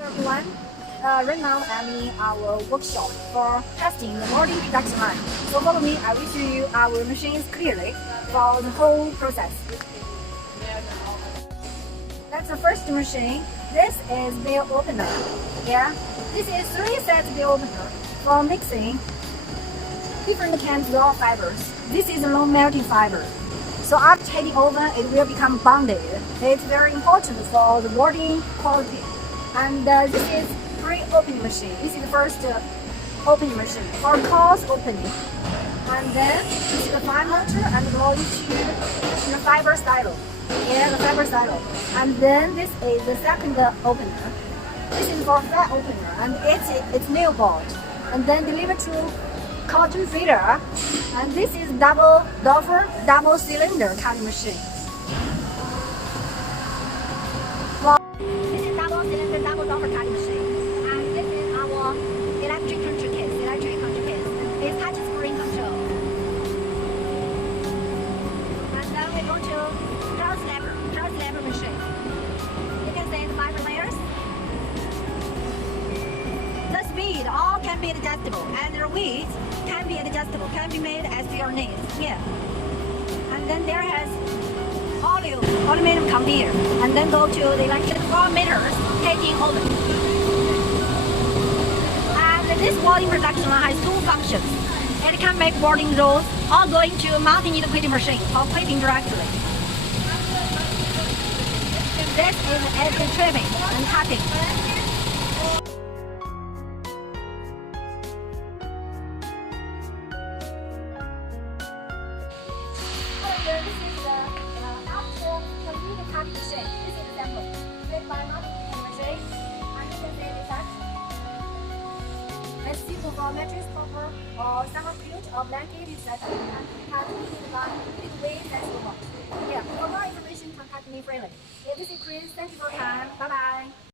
Everyone, right now I'm in our workshop for testing the molding production line. So follow me, I will show you our machines clearly for the whole process. That's the first machine. This is the opener. Yeah, this is 3 sets the opener for mixing different kinds of fibers. This is a long melting fiber. So after heating over, it will become bonded. It's very important for the wadding quality. And this is pre-opening machine. This is the first opening machine for coarse opening. And then this is the fine motor and go into the fiber silo. Yeah, the fiber silo. And then this is the second opener. This is for flat opener and it's nail board. And then delivered to cotton feeder. And this is double doffer, double cylinder cutting machine. This is double cylinder, double doffer cutting machine. And this is our electric control case. It's touch screen control. And then we go to cross lever machine. You can see the fiber layers. The speed all can be adjustable, and the width can be adjustable, can be made as your needs. Yeah. And then there has aluminum conveyor, and then go to the electric 4 meters heating oven. And this wadding production line has 2 functions. It can make wadding rolls or going to multi-needle quilting machine or quilting directly. This is edge trimming and cutting. This is the after complete cutting machine. This is the sample made by multi-needle machine, and you can see the touch. It's suitable for mattress cover or summer quilt or blanket, etc. And cut in by little ways as you want. Yeah, for more information, contact me freely. If this is Chris, thank you for your time. Bye bye.